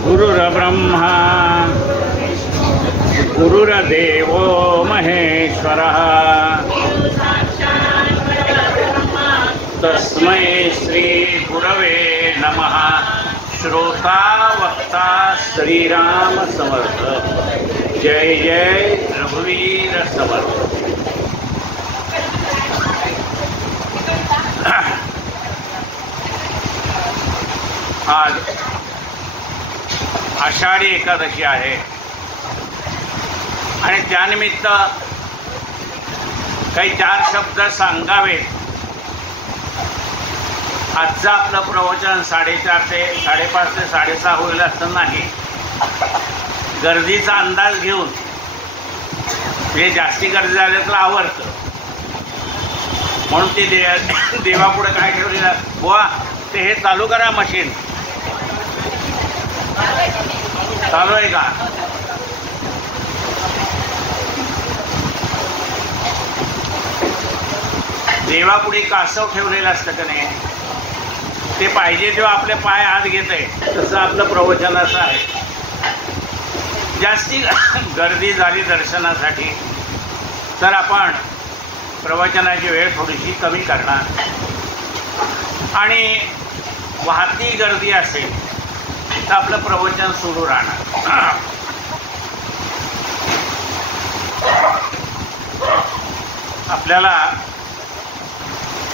गुरुर्ब्रह्मा गुरुर्देवो महेश्वरः तस्मै श्री गुरवे नमः। श्रोता वक्ता श्रीराम समर्थ। जय जय रघुवीर समर्थ। आज आषाढी एकादशी आहे आणि त्यानिमित्त काही 4 शब्द सांगावेत। आजचं आपलं प्रवचन 4:30 ते 5:30 ते 6:30 होईल असं नाही। गर्दीचा अंदाज घेऊन म्हणजे जास्ती गर्दी झाली तर आवडतं म्हणून ते देवापुढे काय ठेवलेलं बुवा ते हे चालू करा मशीन चालू आहे का? देवापुढे कासव ठेवलेलं असतं का नाही ते पाहिजे तेव्हा आपले पाय आत घेते तसं आपलं प्रवचन असं आहे। जास्ती गर्दी झाली दर्शनासाठी तर आपण प्रवचनाची वेळ थोडीशी कमी करणार आणि वाहती गर्दी असेल तर आपलं प्रवचन सुरू राहणार। आपल्याला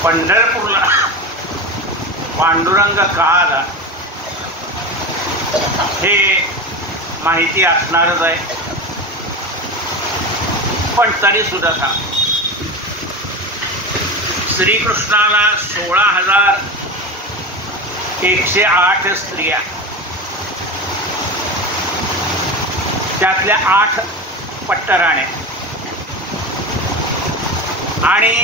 पंढरपूरला पांडुरंग का आला हे माहिती असणारच आहे, पण तरी सुद्धा सांग श्रीकृष्णाला 16,108 स्त्रिया, त्यातल्या 8 पट्टराण्या आणि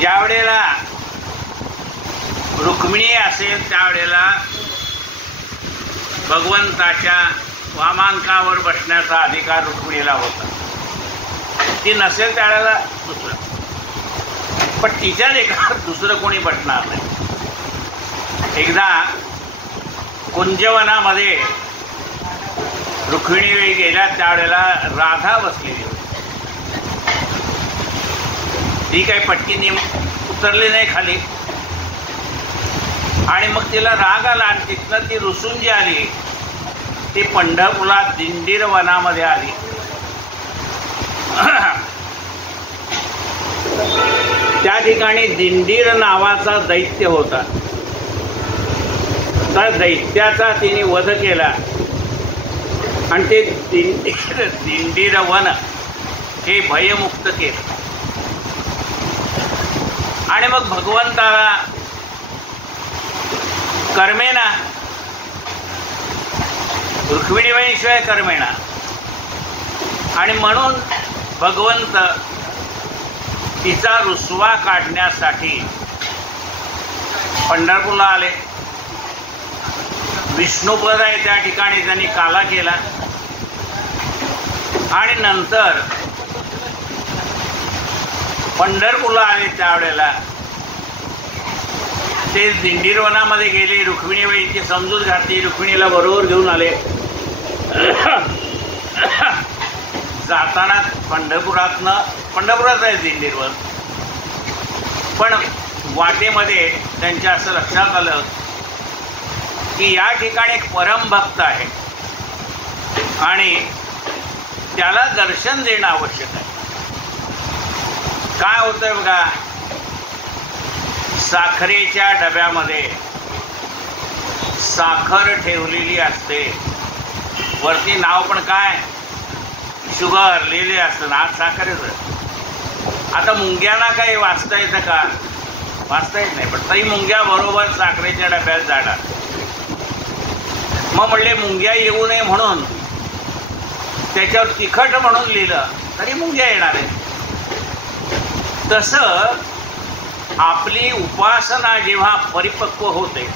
ज्यावेळेला रुक्मिणी असेल त्यावेळेला भगवंताच्या वामांकावर बसण्याचा अधिकार रुक्मिणीला होता। ती नसेल त्यावेळेला दुसरं, पण तिच्या लेखावर दुसरं कोणी बसणार नाही। एकदा कुंजवनामध्ये रुक्मिणी वेळी गेल्या त्यावेळेला राधा बसलेली होती। ती काही पटकीने उतरली नाही खाली आणि मग तिला राग आला आणि तिथनं ती रुसून जी आली ती पंढरपूरला दिंडीर वनामध्ये आली। त्या ठिकाणी दिंडीर नावाचा दैत्य होता। त्या दैत्याचा तिने वध केला आणि ते दिंडीर वन हे भयमुक्त केलं आणि मग भगवंताला कर्मेना रुक्मिणीबाईशिवाय कर्मेना आणि म्हणून भगवंत तिचा रुसवा काढण्यासाठी पंढरपूरला आले। विष्णुपद आहे त्या ठिकाणी त्यांनी काला केला आणि नंतर पंढरपूरला आले त्यावेळेला ते दिंडीरवनामध्ये गेले। रुक्मिणीबाईची समजूत घातली, रुक्मिणीला बरोबर घेऊन आले। जाताना पंढरपुरात आहे दिंडीरवन, पण वाटेमध्ये त्यांच्या असं लक्षात आलं की या ठिकाणी एक परमभक्त आहे आणि त्याला दर्शन देणं आवश्यक आहे। काय होतंय बघा, साखरेच्या डब्यामध्ये साखर ठेवलेली असते, वरती नाव पण काय शुगर लिहिलेले असतं, आज साखरेचं। आता मुंग्याला काही वाचता येतं का? वाचता येत नाही, पण तरी मुंग्या बरोबर साखरेच्या डब्यात जाणार। मग म्हणले मुंग्या येऊ नये म्हणून त्याच्यावर तिखट म्हणून लिहिलं तरी मुंग्या येणार आहे। तसं आपली उपासना जेव्हा परिपक्व होते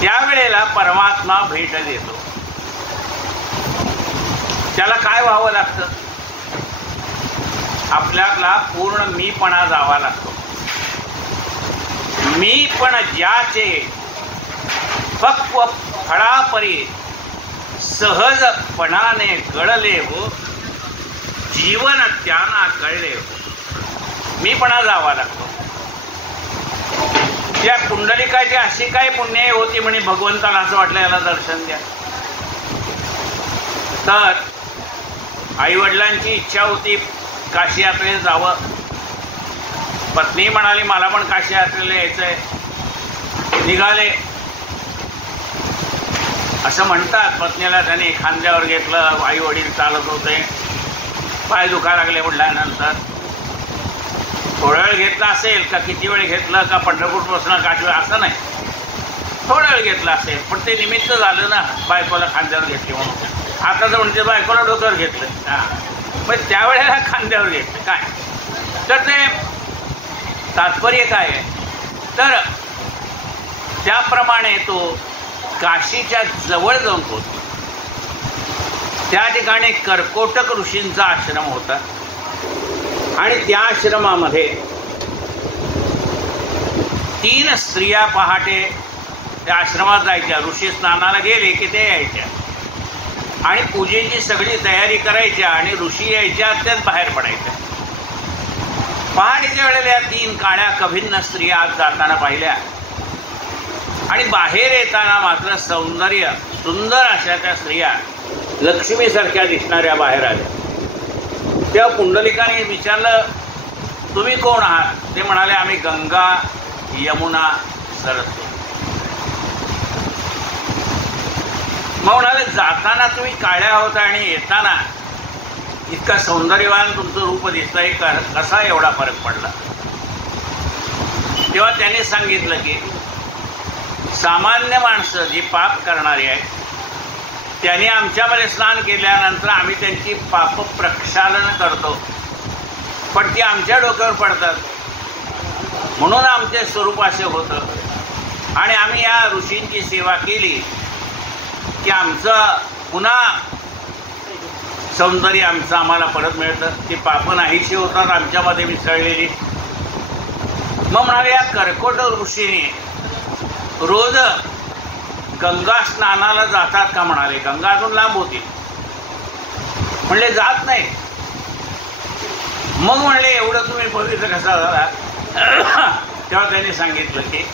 त्यावेळेला परमात्मा भेट देतो। त्याला काय व्हावं लागतं? आपल्याला पूर्ण मीपणा जावा लागतो। मी पण ज्याचे पक्व फळापरी सहजपणाने गळले हो, जीवन त्यांना कळले हो. मीपणा जावा लागतो. त्या पुंडलिकाची अशी काय पुण्य होती म्हणे, भगवंताला असं वाटलं याला दर्शन द्या. तर आईवडिलांची इच्छा होती काशी यात्रेला जावं. पत्नी म्हणाली मला पण काशी यात्रेला यायचंय. निघाले. असं म्हणतात पत्नीला त्याने खांद्यावर घेतलं. आई वडील चालत होते. पाय दुखा लागले म्हटल्यानंतर थोडा वेळ घेतला असेल का किती वेळ घेतलं का पंढरपूरपासून काशी असं नाही, थोडा वेळ घेतला असेल. पण ते निमित्त झालं ना बायकोला खांद्यावर घेतली म्हणून. आता तर म्हणजे बायकोला डोक्यावर घेतलं. हां, पण त्यावेळेला खांद्यावर घेतलं काय. तर ते तात्पर्य काय आहे, तर त्याप्रमाणे तो काशीच्या जवळ जाऊन पोहोचतो. त्या ठिकाणी कर्कोटक ऋषींचा आश्रम होता आणि त्या आश्रमामध्ये 3 स्त्रिया पहाटे त्या आश्रमात जायच्या. ऋषी स्नानाला गेले की ते यायच्या आणि पूजेची सगळी तयारी करायच्या आणि ऋषी यायच्या त्यात बाहेर पडायच्या. पहाटेच्या वेळेला या 3 काळ्या कभिन्न स्त्रिया आज जाताना पाहिल्या आणि बाहेर येताना मात्र सौंदर्य सुंदर अशा त्या स्त्रिया लक्ष्मीसारख्या दिसणाऱ्या बाहेर आल्या. तेव्हा पुंडलिकाने विचारलं तुम्ही कोण आहात. ते म्हणाले आम्ही गंगा यमुना सरस्वती. मग म्हणाले जाताना तुम्ही काळ्या होता आणि येताना इतका सौंदर्यवान तुमचं रूप दिसतंय, कसा एवढा फरक पडला. तेव्हा त्यांनी सांगितलं की सामान्य माणसं जी पाप करणारी आहेत त्यांनी आमच्यामध्ये स्नान केल्यानंतर आम्ही त्यांची पाप प्रक्षालन करतो, पण ती आमच्या डोक्यावर पडतात म्हणून आमचे स्वरूप असे होतं. आणि आम्ही या ऋषींची सेवा केली की आमचं पुन्हा सौंदर्य आमचं आम्हाला परत मिळतं. ती पापं नाहीशी होतात आमच्यामध्ये मिसळलेली. मग म्हणाले या कर्कोट ऋषीने रोज गंगा स्नानाला जातात का. म्हणाले गंगा अजून लांब होती. म्हणले जात नाही. मग म्हणले एवढं तुम्ही पवित्र कसा झाला. तेव्हा त्यांनी सांगितलं की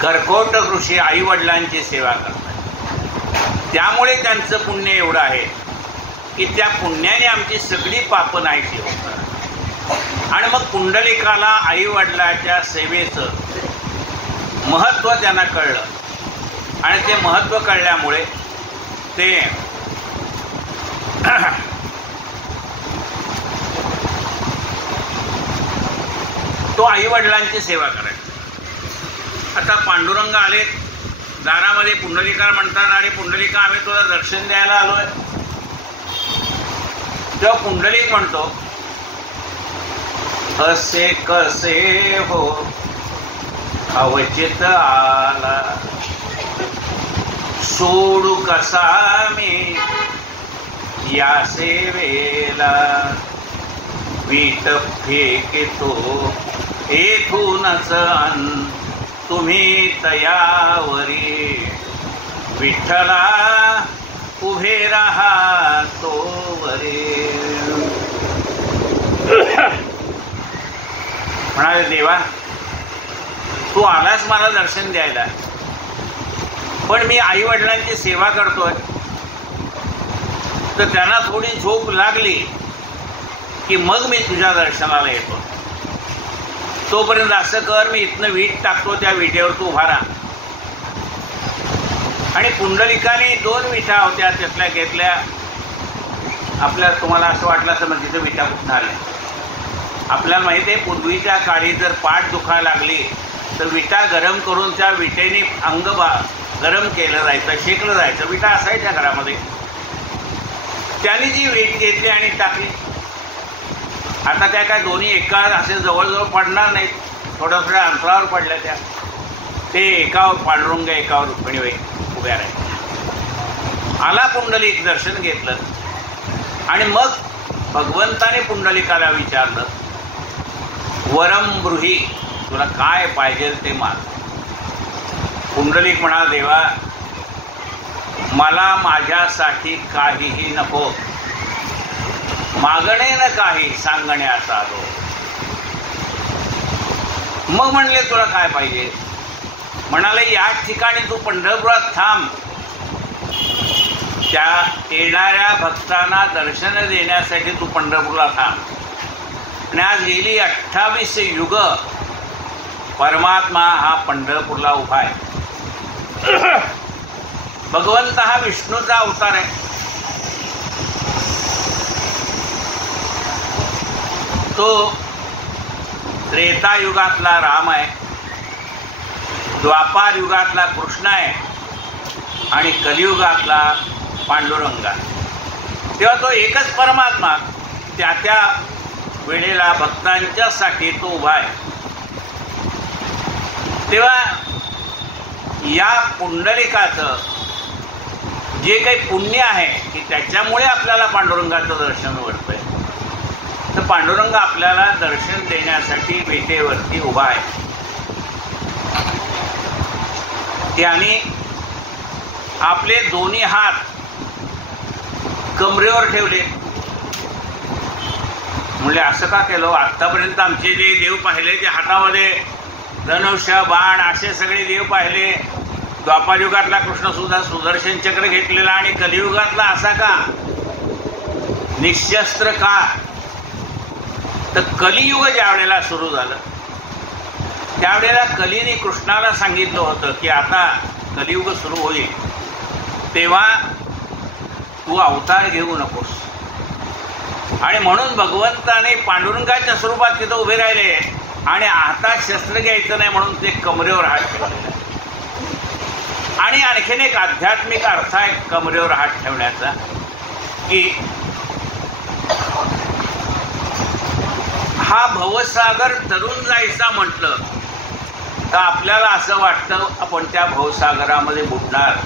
कर्कोट ऋषी आई वडिलांची सेवा करतात, त्यामुळे त्यांचं पुण्य एवढं आहे की त्या पुण्याने आमची सगळी पापं नाहीशी होतात. आणि मग पुंडलिकाला आई वडिलांच्या सेवेचं महत्त्व त्यांना कळलं आणि ते महत्त्व कळल्यामुळे ते तो आई वडिलांची सेवा करायचा. आता पांडुरंग आले दारामध्ये. पुंडलिका म्हणतात अरे पुंडलिका आम्ही तुला दर्शन द्यायला आलोय. तेव्हा पुंडलिक म्हणतो असे कसे हो अवचित आला, सोडू कसा मी या सेवेला, वीट फेकेतो येथूनच अन तुम्ही तयावरी, विठ्ठला उभे राहा तोवरे. म्हणाले देवा तू आलास मला दर्शन द्यायला, पण मी आई वडिलांची सेवा करतोय तर त्यांना थोडी झोप लागली की मग मी तुझ्या दर्शनाला येतो. तोपर्यंत असं कर मी इथनं वीट टाकतो, त्या विटेवर तू उभा राहा. आणि पुंडलिकाने 2 विटा होत्या त्यातल्या घेतल्या. आपल्या तुम्हाला असं वाटलं असं मग तिथे विटा कुठून आल्या. आपल्याला माहिती आहे पूर्वीच्या काळी जर पाठ दुखायला लागली तर विटा गरम करून त्या विटेने अंग गरम केलं जायचं, शेकलं जायचं. विटा असायच्या घरामध्ये. त्यांनी जी वीट घेतली आणि टाकली. आता त्या काय दोन्ही एका असे जवळजवळ पडणार नाहीत, थोड्या थोड्या अंतरावर पडल्या त्या. ते एकावर पांडुरंग एकावर रुक्मिणीबाई उभ्या राहिल्या. आला पुंडलिक दर्शन घेतलं आणि मग भगवंताने पुंडलिकाला विचारलं वरम ब्रूही, तुला काय पाहिजे ते माग. पुंडलिक म्हणा, देवा मला माझ्यासाठी काहीही नको, मागणे न काही सांगण्यास आलो. मग म्हणले तुला काय पाहिजे? म्हणाले याच ठिकाणी तू पंढरपुरात थांब, त्या येणाऱ्या भक्तांना दर्शन देण्यासाठी तू पंढरपूरला थांब. आणि आज गेली 28 युग परमात्मा हा पंढरपूरला उभा आहे. भगवंत हा विष्णूचा अवतार आहे. तो त्रेतायुगातला राम आहे, द्वापार युगातला कृष्ण आहे आणि कलियुगातला पांडुरंग आहे. तेव्हा तो एकच परमात्मा त्या त्या वेळेला भक्तांच्यासाठी तो उभा आहे. तेव्हा या पुंडलिकाचं जे काही पुण्य आहे की त्याच्यामुळे आपल्याला पांडुरंगाचं दर्शन घडतंय. तर पांडुरंग आपल्याला दर्शन देण्यासाठी विटेवरती उभा आहे. त्याने आपले दोन्ही हात कमरेवर ठेवले. म्हणजे असं का केलं? आत्तापर्यंत आमचे जे देव पाहिले ते हातामध्ये धनुष्य बाण असे सगळे देव पाहिले. द्वापारयुगातला कृष्ण सुद्धा सुदर्शन चक्र घेतलेला आणि कलियुगातला असा का निशस्त्र का? तर कलियुग ज्या वेळेला सुरू झालं त्यावेळेला कलीने कृष्णाला सांगितलं होतं की आता कलियुग सुरू होईल, तेव्हा तू अवतार घेऊ नकोस. आणि म्हणून भगवंताने पांडुरंगाच्या स्वरूपात तिथं उभे राहिले आणि हातात शस्त्र घ्यायचं नाही म्हणून ते कमरेवर हात ठेवलेला. आणि आणखीन एक आध्यात्मिक अर्थ आहे कमरेवर हात ठेवण्याचा, की हा भवसागर तरुण जायचा म्हटलं तर आपल्याला असं वाटतं आपण त्या भवसागरामध्ये बुडणार.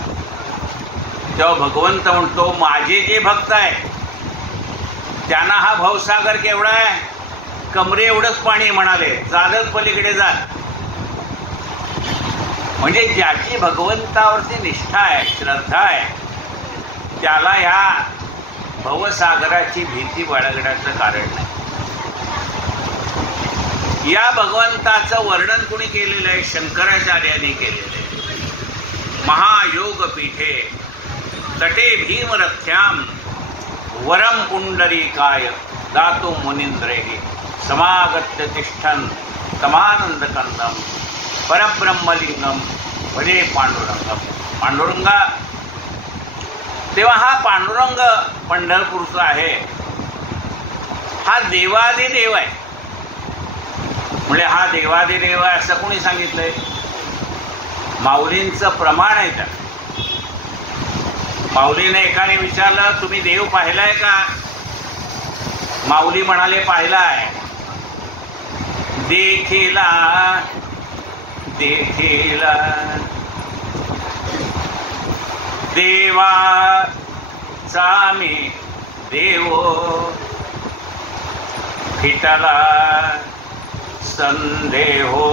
तेव्हा भगवंत म्हणतो माझे जे भक्त आहे त्यांना हा भवसागर केवढा आहे? कमरे एवढंच पाणी म्हणाले, चालत पलीकडे जा. म्हणजे ज्याची भगवंतावरती निष्ठा आहे, श्रद्धा आहे, त्याला ह्या भवसागराची भीती बाळगण्याचं कारण नाही. या भगवंताचं वर्णन कुणी केलेलं आहे? शंकराचार्यांनी केलेलं आहे. महायोग पीठे तटे भीमरथ्याम वरम पुंडरीकाय दातु मुनींद्रेहि समागत्य तिष्ठन् तमानंदकंदम परब्रह्मलिंगम भजे पांडुरंगम. पांडुरंगा, तेव्हा हा पांडुरंग पंढरपूरचा आहे. हा देवादिदेव आहे. म्हणजे हा देवादिदेव आहे असं कोणी सांगितलंय? माऊलींचं प्रमाण आहे. त्या माऊलीने एकाने विचारलं तुम्ही देव पाहिलाय का? माऊली म्हणाले पाहिलाय. देखिला देखिला देवाचा मी देवो फिटला संदेहो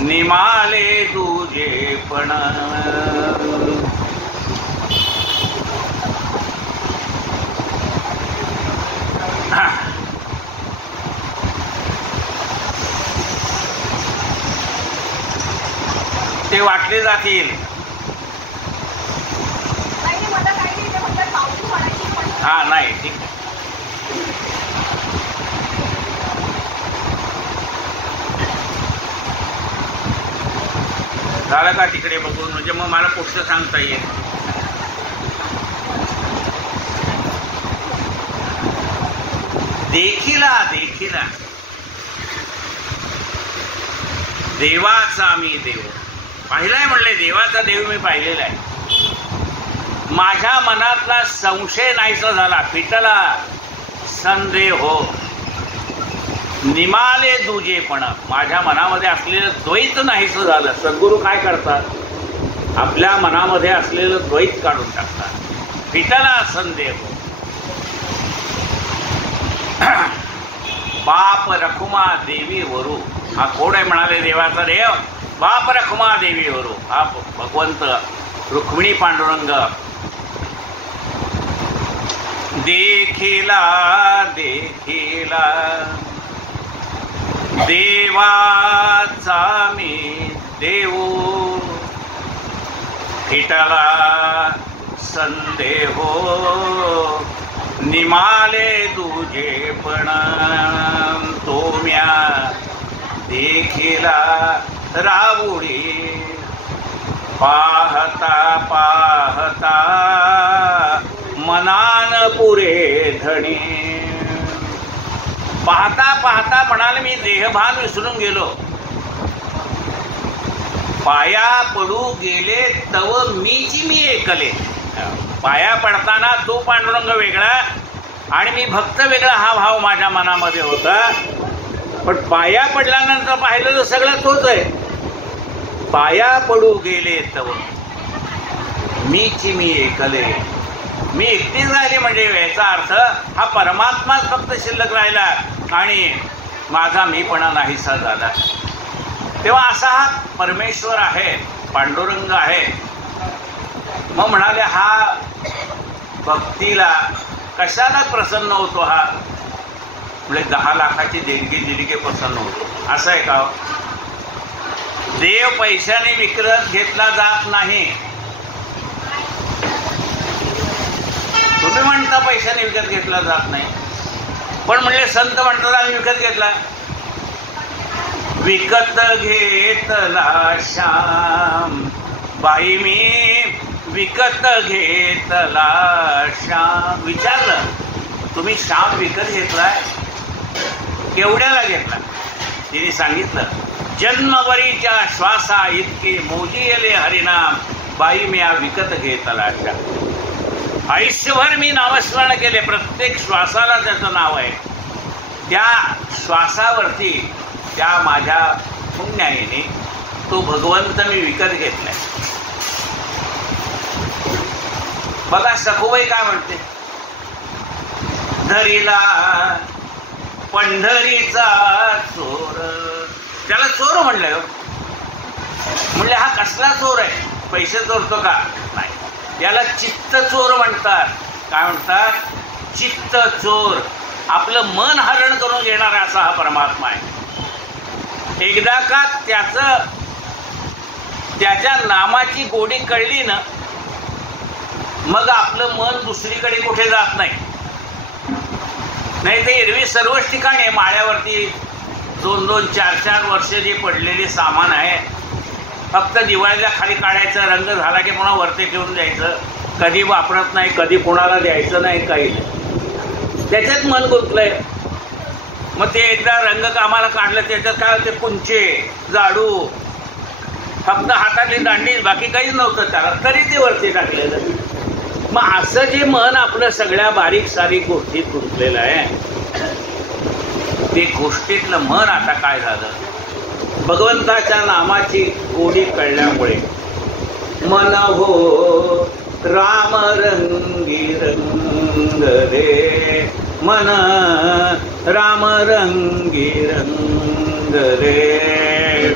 निमाले तुझे पण. ते वाटले जातील. हा नाही ठीक आहे. झालं का तिकडे बघून? म्हणजे मग मला पुढचं सांगता येईल. देखिला देखिला देवाचा मी देव पाहिलाय. म्हणले देवाचा देव मी पाहिलेला आहे. माझ्या मनातला संशय नाहीसा झाला. फिटला संदेहो निमाले दुजेपण. माझ्या मनामध्ये असलेलं द्वैत नाहीसं झालं. सद्गुरू काय करतात? आपल्या मनामध्ये असलेलं द्वैत काढून टाकतात. फिटला संदेह. बाप रखुमा देवी वरू. हा कोण आहे म्हणाले देवाचा देव? बाप रखुमा देवी वरू हा भगवंत रुक्मिणी पांडुरंग देखिला देखिला देवाचा मी देऊ फिटला संदेहो निमाले तुझे पण तो म्या देखिला रावुडी पाहता पाहता मनान पुरे धणी पाहता पाहता म्हणाल मी देहभान विसरून गेलो पाया पडू गेले तव मीची मी एकले पाया पडताना तो पांडुरंग वेगळा आणि मी भक्त वेगळा हा भाव माझ्या मनामध्ये होता पण पाया पडल्यानंतर पाहिलं तर सगळं तोच आहे पाया पडू गेले तव मीची मी एकले मी एकटीच राहिली म्हणजे याचा अर्थ हा परमात्माच फक्त शिल्लक राहिला आणि माझा मीपणा नाहीसा झाला तेव्हा असा हा परमेश्वर आहे पांडुरंग आहे मग म्हणाले हा भक्तीला कशाला प्रसन्न होतो हा म्हणजे 10 लाखाची देणगी दिली की प्रसन्न होतो असं आहे का देव पैशाने विकत घेतला जात नाही तुम्ही म्हणता पैशाने विकत घेतला जात नाही पण म्हणजे संत म्हणतात आम्ही विकत घेतला विकत घेतला श्याम बाई मी विकत घेतला श्याम विचारलं तुम्ही श्याम विकत घेतलाय केवढ्याला घेतला तिने सांगितलं जन्मवरीच्या श्वासा इतके मोजियले हरिनाम बाई मी विकत घेतला श्याम आयुष्यभर मी नामस्मरण केले प्रत्येक श्वासाला त्याचं नाव आहे त्या श्वासावरती त्या माझ्या पुण्याईने तो भगवंत मी विकत घेतलाय बघा सखुबाई काय म्हणते धरीला पंढरीचा चोर त्याला चोर म्हणलं म्हणले हा कसला चोर आहे पैसे चोरतो का नाही याला चित्त चोर म्हणतात काय म्हणतात चित्त चोर आपलं मन हरण करून घेणारा असा हा परमात्मा आहे एकदा का त्याच्या नामाची गोडी कळली ना मग आपलं मन दुसरीकडे कुठे जात नाही ते एरवी सर्वच ठिकाणी माळ्यावरती 2-2, 4-4 वर्ष जे पडलेले सामान आहे फक्त दिवाळीला खाली काढायचं रंग झाला की पुन्हा वरती ठेवून द्यायचं कधी वापरत नाही कधी कोणाला द्यायचं नाही काही नाही त्याच्यात मन गुंतलंय मग ते एकदा रंग कामाला काढलं त्याच्यात काय होते कुंचे जाडू फक्त हातातली दांडी बाकी काहीच नव्हतं त्याला तरी ते वरती टाकलेलं मग असं जे मन आपलं सगळ्या बारीक सारीक गोष्टीत गुंतलेलं आहे ते गोष्टीतलं मन आता काय झालं भगवंताच्या नामाची गोडी कळल्यामुळे मन हो राम रंगी रंग रे मन राम रंगी रंग रे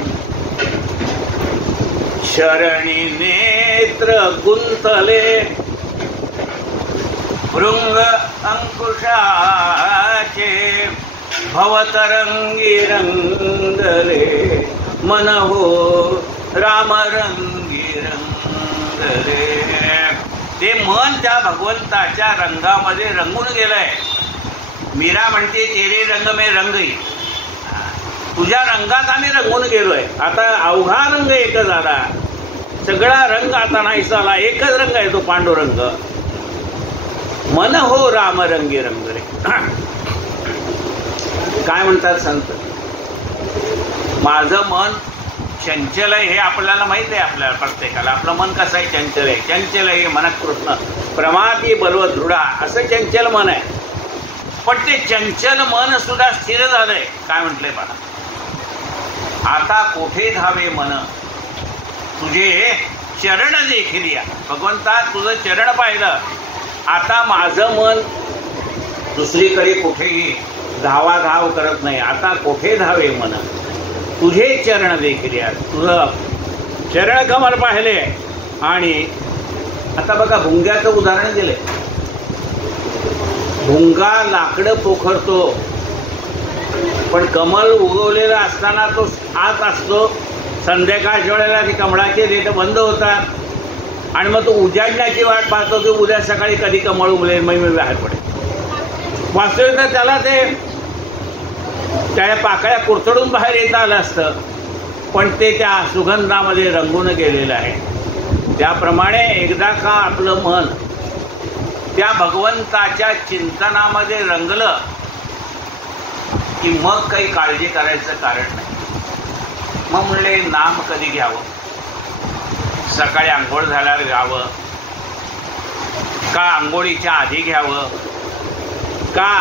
शरणी नेत्र गुंतले भृंग अंकुशाचे भवतरंगी रंगले मन हो राम रंगी रंगले ते मन त्या भगवंताच्या रंगामध्ये रंगून गेलंय मीरा म्हणते तेरे रंग में रंगई तुझ्या रंगात आम्ही रंगून गेलोय आता अवघा रंग एक झाला सगळा रंग आता नाही झाला एकच रंग आहे तो पांडुरंग मन हो राम रंगी रंग रे काय म्हणतात संत माझं मन चंचल आहे हे आपल्याला माहित आहे आपल्याला प्रत्येकाला आपलं मन कसं आहे चंचल आहे चंचल आहे मनकृष्ण प्रमादी बलव दृढा असं चंचल मन आहे पण ते चंचल मन सुद्धा स्थिर झालंय काय म्हटलंय पहा आता कोठे धावे मन तुझे चरण देखील या भगवंता तुझं चरण पाहिलं आता माझं मन दुसरीकडे कुठेही धावाधाव करत नाही आता कोठे धावे मन तुझे चरण देखील, तुझं चरणकमल पाहिले. आणि आता बघा भुंग्याचं उदाहरण दिले. भुंगा लाकडं पोखरतो, पण कमल उगवलेला असताना तो आत असतो. संध्याकाळच्या वेळेला ती कमळाचे देठं बंद होतात आणि मग तो उजाडण्याची वाट पाहतो की उद्या सकाळी कधी कमळ उगलेल, मग मी बाहेर पडेल. वास्तविकता त्याला ते त्या पाकळ्या कुरतडून बाहेर येता आलं असतं, पण ते त्या सुगंधामध्ये रंगून गेलेलं आहे. त्याप्रमाणे एकदा का आपलं मन त्या भगवंताच्या चिंतनामध्ये रंगलं की मग काही काळजी करायचं कारण नाही. मग म्हणले नाम कधी घ्यावं, सकाळी आंघोळ झाल्यावर घ्यावं का आंघोळीच्या आधी घ्यावं का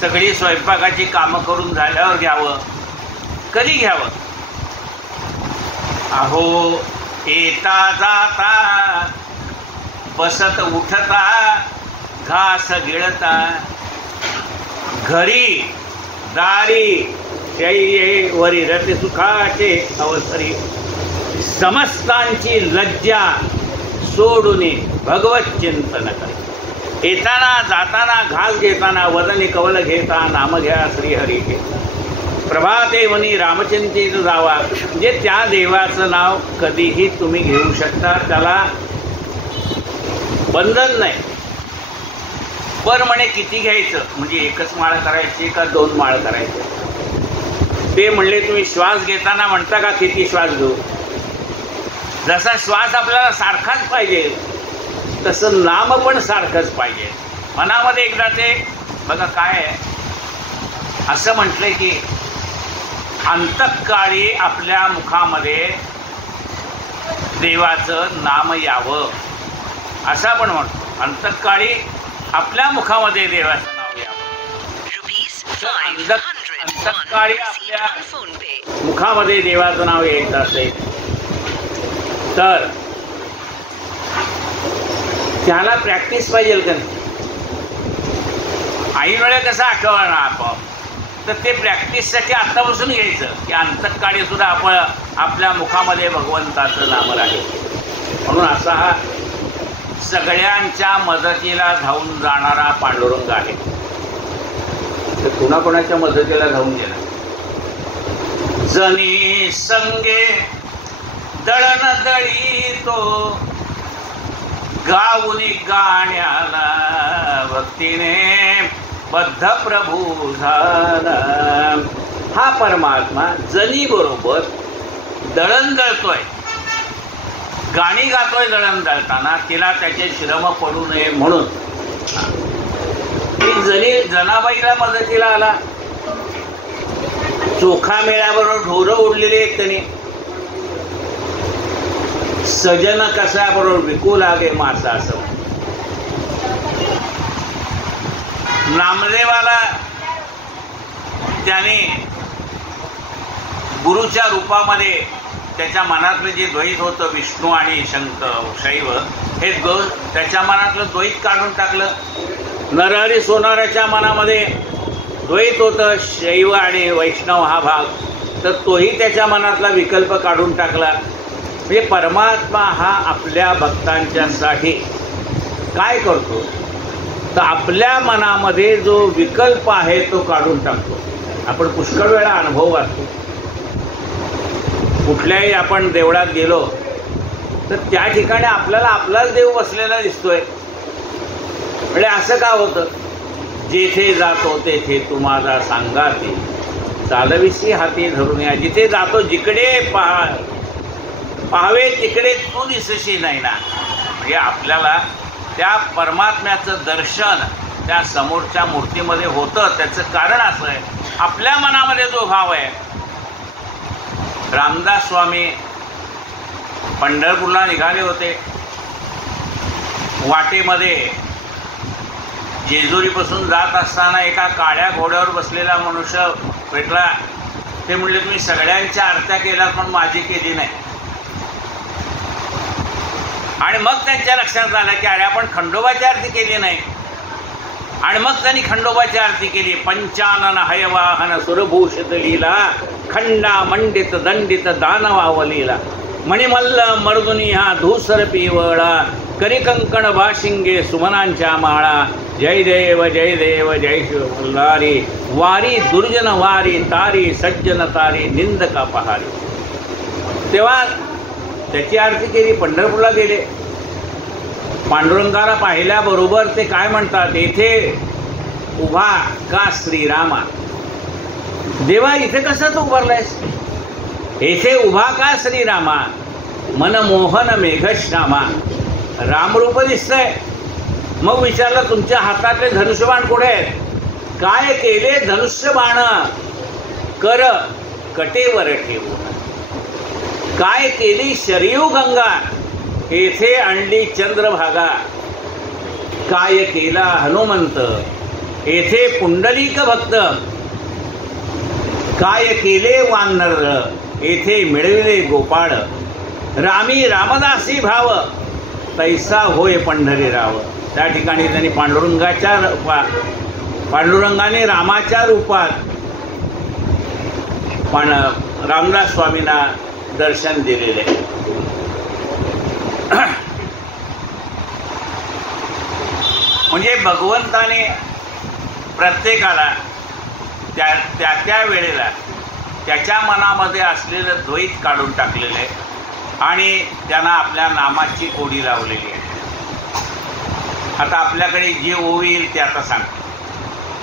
सगळी स्वयंपाकाची कामं करून झाल्यावर घ्यावं, कधी घ्यावं. अहो येता जाता बसत उठता घास गिळता घरी दारी शय्ये वरी रती सुखाचे अवसरी समस्तांची लज्जा सोडून भगवत चिंतन करे. येताना जाताना घास घेताना वदनी कवल घेता नाम घ्या श्रीहरी घे. प्रभाते वनी रामचिंतित जावा. म्हणजे त्या देवाचं नाव कधीही तुम्ही घेऊ शकता, त्याला बंधन नाही. पर म्हणे किती घ्यायचं, म्हणजे एकच माळ करायची का 2 माळ करायचे. ते म्हणले तुम्ही श्वास घेताना म्हणता का किती श्वास घेऊ. जसा श्वास आपल्याला सारखाच पाहिजे तसं नाम पण सारखंच पाहिजे. मनामध्ये एकदा ते बघा काय आहे, असं म्हटलंय की अंतःकाळी आपल्या मुखामध्ये देवाचं नाम यावं, असं आपण म्हणतो. अंतःकाळी आपल्या मुखामध्ये देवाचं नाव यावं. अंतःकाळी आपल्या मुखामध्ये देवाचं नाव येत असेल तर त्याला प्रॅक्टिस पाहिजे का नाही. ऐन वेळेला कसं आठवणं आपण, तर ते प्रॅक्टिससाठी आत्तापासून घ्यायचं की अंतःकाळी सुद्धा आपण आपल्या मुखामध्ये भगवंताचं नाम राहील. म्हणून असा हा सगळ्यांच्या मदतीला धावून जाणारा पांडुरंग आहे. तर कुणाकोणाच्या मदतीला धावून गेला. जनी संगे दळण दळी तो गाऊनी गाण्याला भक्तीने बद्ध प्रभू झाला. हा परमात्मा जनी बरोबर दळण दळतोय, गाणी गातोय. दळण दळताना तिला त्याचे श्रम पडू नये म्हणून ती जनाबाईला मदतीला आला. चोखा मेळ्याबरोबर ढोरं उडलेली आहेत त्यांनी. सजन कसाबरोबर विकू लागे मासा असं. नामदेवाला त्याने गुरुच्या रूपामध्ये त्याच्या मनातलं जे द्वैत होतं विष्णू आणि शैव हे त्याच्या मनातलं द्वैत काढून टाकलं. नरहरी सोनाराच्या मनामध्ये द्वैत होतं शैव आणि वैष्णव हा भाग, तर तोही त्याच्या मनातला विकल्प काढून टाकला. म्हणजे परमात्मा हा आपल्या भक्तांच्यासाठी काय करतो तर आपल्या मनामध्ये जो विकल्प आहे तो काढून टाकतो. आपण पुष्कळ वेळा अनुभव असतो. कुठल्याही आपण देवळात गेलो तर त्या ठिकाणी आपल्याला आपलाच देव बसलेला दिसतोय. म्हणजे असं का होतं. जेथे जातो तेथे तू माझा सांगाती चालविसी हाती धरून या. जिथे जातो जिकडे पाहावे तिकडे तू दिसशी नाही ना. म्हणजे आपल्याला त्या परमात्म्याचं दर्शन त्या समोरच्या मूर्तीमध्ये होतं. त्याचं कारण असं आहे आपल्या मनामध्ये जो भाव आहे. रामदास स्वामी पंढरपूरला निघाले होते. वाटेमध्ये जेजुरीपासून जात असताना एका काळ्या घोड्यावर बसलेला मनुष्य भेटला. ते म्हणले तुम्ही सगळ्यांच्या आरत्या केल्या पण माझी केली नाही. आणि मग त्यांच्या लक्षात आलं की अरे आपण खंडोबाची आरती केली नाही आणि मग त्यांनी खंडोबाची आरती केली. पंचानन हयवाहन सुरभूषित लीला, खंडा मंडित दंडित दानवावलीला, मणिमल्ल मर्दुनी हा धूसर पिवळा, करी कंकण भाशिंगे सुमनांच्या माळा. जय देव जय देव जय शिवलारी, वारी दुर्जन वारी तारी, सज्जन तारी निंदका पहारी. तेव्हा त्याची आरती केली. पंढरपूरला गेले. पांडुरंगाला पाहिल्याबरोबर ते काय म्हणतात, येथे उभा का श्रीरामा. देवा इथे कसं तू उभारलायस, येथे उभा का श्रीरामा. मनमोहन मेघश्यामा. रामरूप दिसतंय. मग विचारलं तुमच्या हातातले धनुष्यबाण कुठे आहेत. काय केले धनुष्यबाण, कर कटेवर ठेवून. काय केली शरयू गंगा, येथे आणली चंद्रभागा. काय केला हनुमंत, येथे पुंडलिक भक्त. काय केले वानर, येथे मिळविले गोपाळ. रामी रामदासी भाव, तैसा होय पंढरी राव. त्या ठिकाणी त्यांनी पांडुरंगाने रामाच्या रूपात रामदास स्वामींना दर्शन दिलेले. म्हणजे भगवंताने प्रत्येकाला त्या वेळेला त्याच्या मनामध्ये असलेलं द्वैत काढून टाकलेलं आहे आणि त्यांना आपल्या नामाची गोडी लावलेली आहे. आता आपल्याकडे जे ओवी येईल ते आता सांगतो.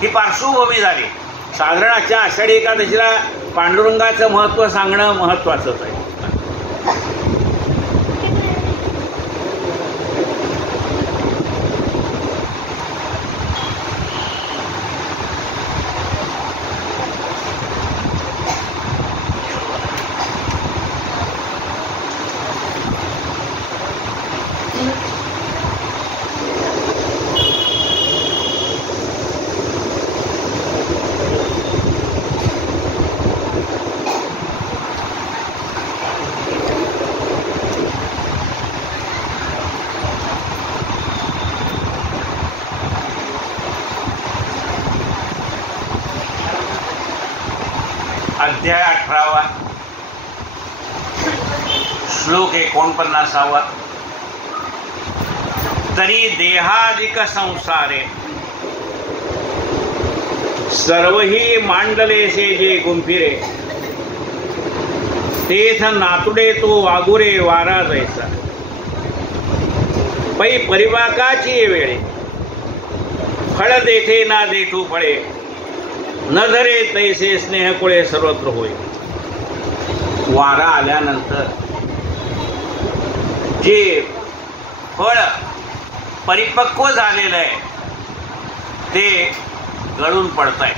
ही पार्श्वभूमी झाली. साधारणाच्या आषाढी एकादशीला पांडुरंगाचं महत्त्व सांगणं महत्त्वाचंच आहे. अध्याय 18 श्लोक 49. तरी देहादिक संसारे सर्वही मांडलेसे जे गुंफिरे, तेथ नातुडे तो वागुरे वारा जैसा. पै परिवाकाची वेळे फळ देथे ना देठू फळे, न धरे तैसे स्नेह कुळे सर्वत्र होय. वारा आल्यानंतर जे फळ परिपक्व झालेलं आहे ते गळून पडत आहे.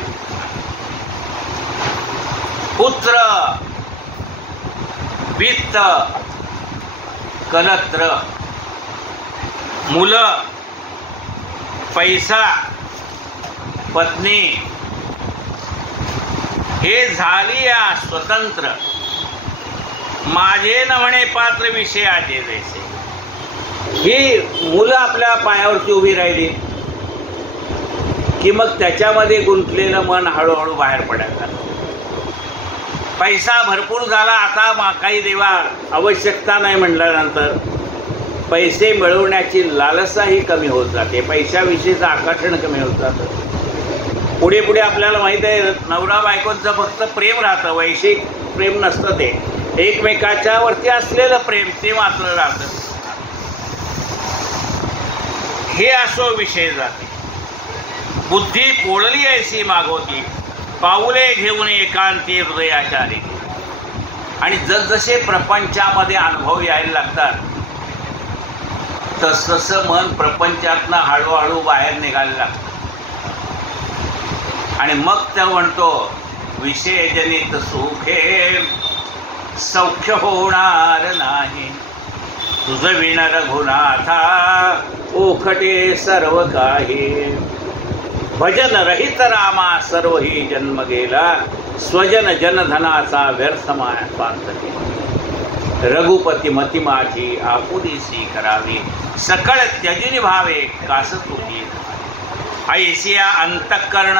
पुत्र वित्त कलत्र, मुलं पैसा पत्नी हे झाली या स्वतंत्र. माझे न म्हणे पात्र विषयाचे जैसे. ही मुलं आपल्या पायावरती उभी राहिली की मग त्याच्यामध्ये गुंतलेलं मन हळूहळू बाहेर पडायला. पैसा भरपूर झाला, आता काही देवा आवश्यकता नाही म्हटल्यानंतर पैसे मिळवण्याची लालसाही कमी होत जाते. पैशाविषयीचं आकर्षण कमी होत जातं. पुढे पुढे आपल्याला माहीत आहे नवरा बायकोचं फक्त प्रेम राहतं, वैश्विक प्रेम नसतं. ते एकमेकाच्या वरती असलेलं प्रेम ते मात्र राहतं. हे असो विषय जाते. बुद्धी पोळली ऐसी मागोती, पाऊले घेऊन एकांती हृदयाचारी. आणि जसजसे प्रपंचामध्ये अनुभव यायला लागतात तसतसं मन प्रपंचातनं हळूहळू बाहेर निघायला लागतं. आणि मग त्या म्हणतो विषय जनित सुखे सौख्य होणार नाही, तुझं विण रघुनाथा ओखटे सर्व काही. भजन रहित रामा सर्व ही जन्म गेला, स्वजन जनधनाचा व्यर्थ माया स्वांत केला. रघुपती मती माझी आपुलीसी करावी, सकळ त्यजिनी भावे कास तुझी. ऐसिया अंतःकरण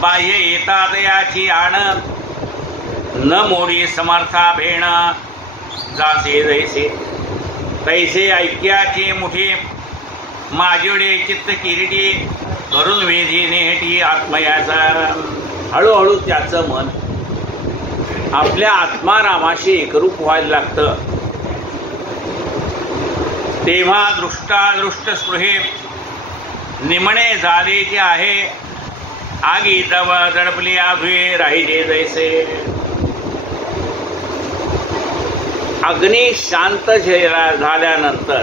बाह्य येतात याची आण न मोडी समर्था भेण जासे जैसे तैसे ऐक्याचे मुठे माझिवडे चित्त किरीटी करून वेधी नेहटी आत्मयाचा. हळूहळू त्याचं मन आपल्या आत्मारामाशी एकरूप व्हायला लागतं. तेव्हा दृष्टादृष्ट स्पृहे निमणे झाले जे आहे आगी दडपली आभे राहिले जैसे. अग्नी शांत झाल्यानंतर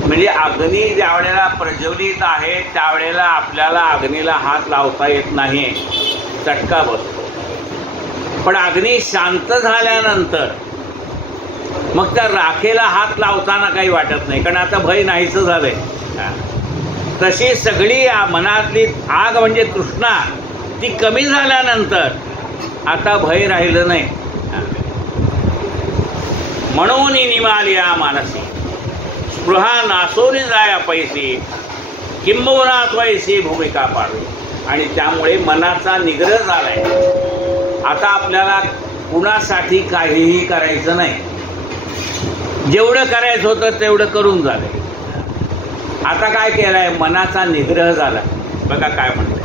म्हणजे अग्नी ज्यावेळेला प्रज्वलित आहे त्यावेळेला आपल्याला अग्नीला हात लावता येत नाही, चटका बसतो. पण अग्नी शांत झाल्यानंतर मग त्या राखेला हात लावताना काही वाटत नाही, कारण आता भय नाहीचं झालंय. तशी सगळी मनातली आग म्हणजे तृष्णा ती कमी झाल्यानंतर आता भय राहिलं नाही. म्हणून निमालिया मानसी स्पृहा नासोनी जाया पैसे किंबहुना त्वैसी भूमिका पाडवी. आणि त्यामुळे मनाचा निग्रह झालाय. आता आपल्याला कुणासाठी काहीही करायचं नाही, जेवढं करायचं होतं तेवढं करून झालंय. आता काय केलंय, मनाचा निग्रह झाला. बघा काय म्हणतंय,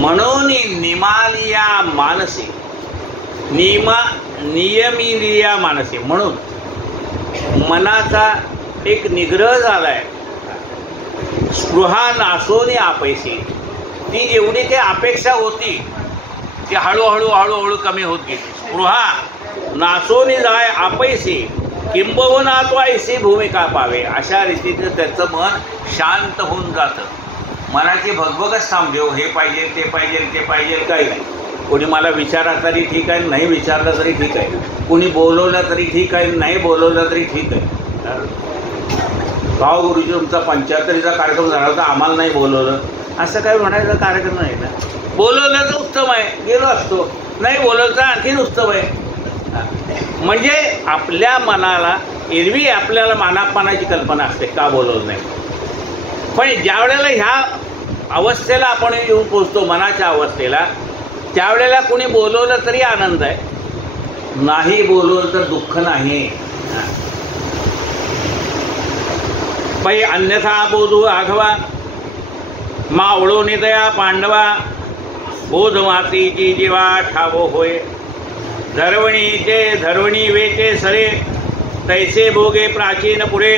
म्हणून निमालिया मानसी नियमिलिया मानसी. म्हणून मनाचा एक निग्रह झालाय. स्पृहा नासोनी आपैसी ती जेवढी काही अपेक्षा होती ती हळूहळू हळूहळू कमी होत गेली. स्पृहा नासोनी जाय आपैसी किंबहुना त्वैसी भूमिका पावे. अशा रीतीने त्याचं मन शांत होऊन जातं. मनाची भगभगच थांबते. हे पाहिजे ते पाहिजे ते पाहिजे काही नाही. कोणी मला विचारला तरी ठीक आहे, नाही विचारलं तरी ठीक आहे. कोणी बोलवलं तरी ठीक आहे, नाही बोलवलं तरी ठीक आहे. भाऊ गुरुजी तुमचा 75चा कार्यक्रम झाला होता, आम्हाला नाही बोलवलं असं काही म्हणायचा कार्यक्रम नाही ना. बोलवलं तर उत्तम आहे, गेलो असतो. नाही बोलवलं तर आणखीन उत्तम आहे. म्हणजे आपल्या मनाला एरवी आपल्याला मानापमानाची कल्पना असते का बोलवलं नाही. पण ज्या वेळेला ह्या अवस्थेला आपण येऊन पोचतो मनाच्या अवस्थेला, त्यावेळेला कोणी बोलवलं तरी आनंद आहे, नाही बोलवलं तर दुःख नाही. पै अन्यथा बोधू आघवा मावळो निदया पांडवा बोध मातीची जीवा ठावो होय. धरवणीचे धरवणी वेचे सरे तैसे भोगे प्राचीन पुढे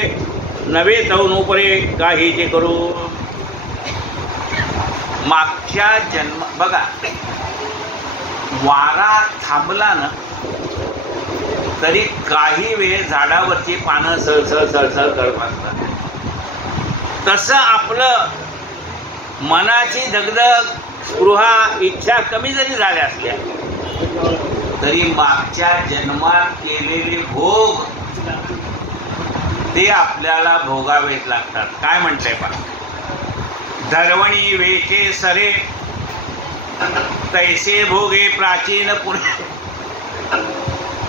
नवे तौन उपरे काहीचे करू. मागच्या जन्म बघा, वारा थांबला ना तरी काही वेळ झाडावरची पानं सळसळ सळसळ करत असतात. तसं आपलं मनाची दगदग स्पृहा इच्छा कमी जरी झाल्या असल्या तरी मागच्या जन्मात केलेले भोग ते आपल्याला भोगावेच लागतात. काय म्हणताय पहा, धरवणी वेचे सरे तैसे भोगे प्राचीन पुणे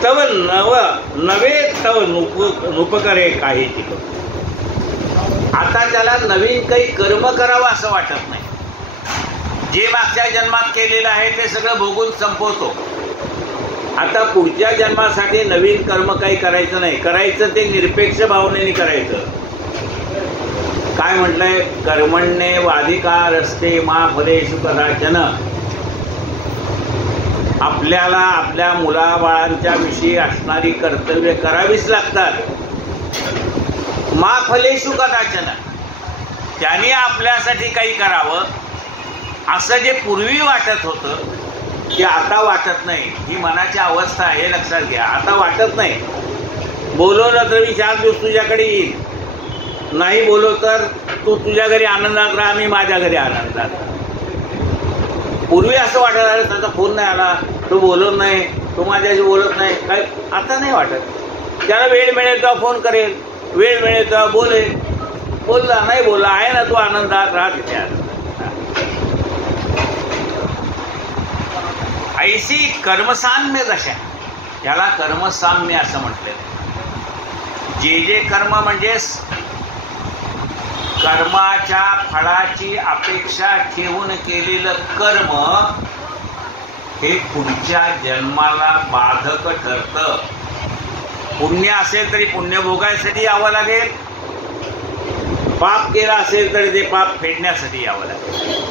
तव नवे तव नुपकरे काही केलं. आता त्याला नवीन काही कर्म करावं असं वाटत नाही. जे मागच्या जन्मात केलेलं आहे ते सगळं भोगून संपवतो. आता पुढच्या जन्मासाठी नवीन कर्म काही करायचं नाही. करायचं ते निरपेक्ष भावनेने करायचं. काय म्हटलंय, कर्मण्ये वाधिकारस्ते मा फलेषु कदाचन. आपल्याला आपल्या मुलाबाळांच्या विषयी असणारी कर्तव्य करावीच लागतात. मा फलेषु कदाचन, त्यांनी आपल्यासाठी काही करावं असं जे पूर्वी वाटत होतं ते आता वाटत नाही. ही मनाची अवस्था आहे, हे लक्षात घ्या. आता वाटत नाही. बोलवलं तर मी 4 दिवस तुझ्याकडे येईल, नाही बोलव तर तू तुझ्या घरी आनंदात राहा, मी माझ्या घरी आनंदात. पूर्वी असं वाटत आहे, त्याचा फोन नाही आला, तो बोलत नाही, तो माझ्याशी बोलत नाही, काय आता नाही वाटत. त्याला वेळ मिळेल तेव्हा फोन करेल, वेळ मिळेल तेव्हा बोलेल. बोलला नाही बोलला आहे ना, तू आनंदात राहा तिथे. ऐसी कर्मसाम्य दशा, याला कर्मसाम्य असं म्हटलेलं. जे जे कर्म म्हणजे कर्माच्या फळाची अपेक्षा ठेवून केलेलं कर्म हे पुढच्या जन्माला बाधक ठरतं. पुण्य असेल तरी पुण्य भोगायसाठी यावं लागेल, पाप केला असेल तरी ते पाप फेडण्यासाठी यावं लागेल.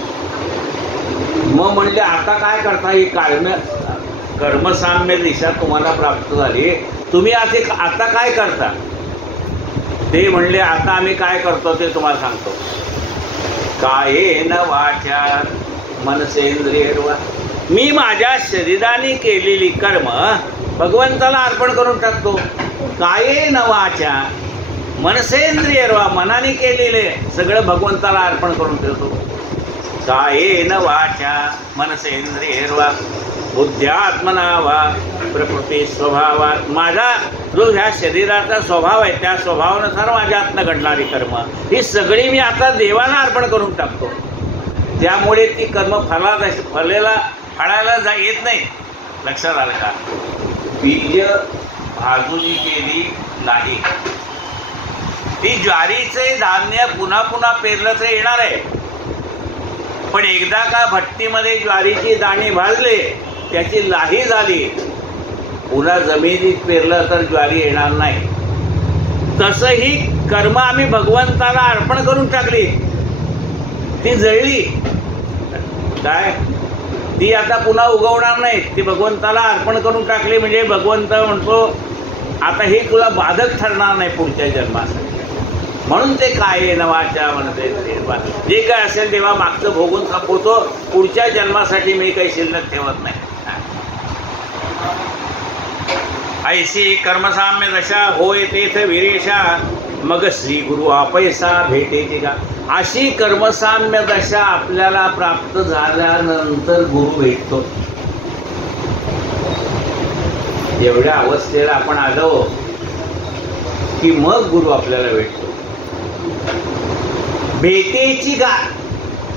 मग म्हणजे आता काय करता, ही कर्मसाम्य दिशा तुम्हाला प्राप्त झाली, तुम्ही आता काय करता? ते म्हणले आता आम्ही काय करतो ते तुम्हाला सांगतो. कायेन वाचा मनसेंद्रियर्वा, मी माझ्या शरीराने केलेली कर्म भगवंताला अर्पण करून टाकतो. कायेन वाचा मनसेंद्रियर्वा, मनाने केलेले सगळं भगवंताला अर्पण करून ठेवतो. कायेन वाचा मनसेंद्रियर्वा बुद्ध्यात्मना वा प्रकृती स्वभावात, माझा जो ह्या शरीराचा स्वभाव आहे त्या स्वभावानुसार माझ्या हातनं घडणारी कर्म ही सगळी मी आता देवाला अर्पण करून टाकतो. त्यामुळे ती कर्म फळायला येत नाही. लक्षात आलं का? बीज भाजून केली नाही. ती ज्वारीचे धान्य पुन्हा पुन्हा पेरलं तर येणार आहे, पण एकदा का भट्टीमध्ये ज्वारीची दाणे भाजले, त्याची लाही झाली, पुन्हा जमिनीत पेरलं तर ज्वारी येणार नाही. तसंही कर्म आम्ही भगवंताला अर्पण करून टाकली, ती जळली काय, ती आता पुन्हा उगवणार नाही. ती भगवंताला अर्पण करून टाकली म्हणजे भगवंत म्हणतो आता हे तुला बाधक ठरणार नाही पुढच्या जन्मासाठी. म्हणून ते काय नवाच्या म्हणते, जे काय असेल तेव्हा मागचं भोगून संपवतो, पुढच्या जन्मासाठी मी काही शिल्लक ठेवत नाही. ऐशी कर्मसाम्य दशा होय तेथ विरेशा, मग श्री गुरु आपैसा भेटेचे का. अशी कर्मसाम्य दशा आपल्याला प्राप्त झाल्यानंतर गुरु भेटतो. एवढ्या अवस्थेला आपण आलो की मग गुरु आपल्याला भेटतो. भेटेची का,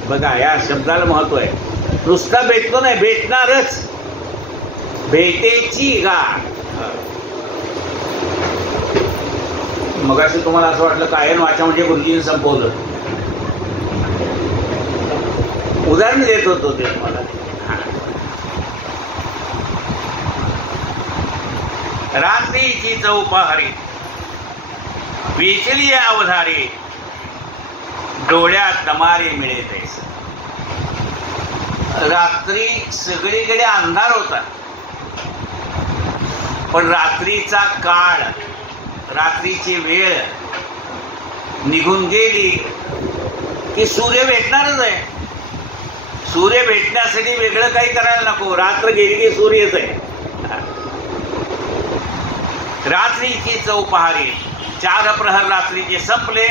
बघा या शब्दाला महत्व आहे. नुसता भेटतो नाही, भेटणारच. भेटेची का. मगाशी तुम्हाला असं वाटलं कायन वाचा म्हणजे गुरुजींनी संपवलं. उदाहरण देत होतो ते तुम्हाला. रात्रीची चौपहारी वेचली अवधारी, डोळ्यात तमारी मिळते. रात्री सगळीकडे अंधार होता, पण रात्रीचा काळ, रात्रीची वेळ निघून गेली की सूर्य भेटणारच आहे. सूर्य भेटण्यासाठी वेगळं काही करायला नको. रात्र गेली की सूर्यच आहे. रात्रीची चौपहारी, 4 प्रहर रात्रीचे संपले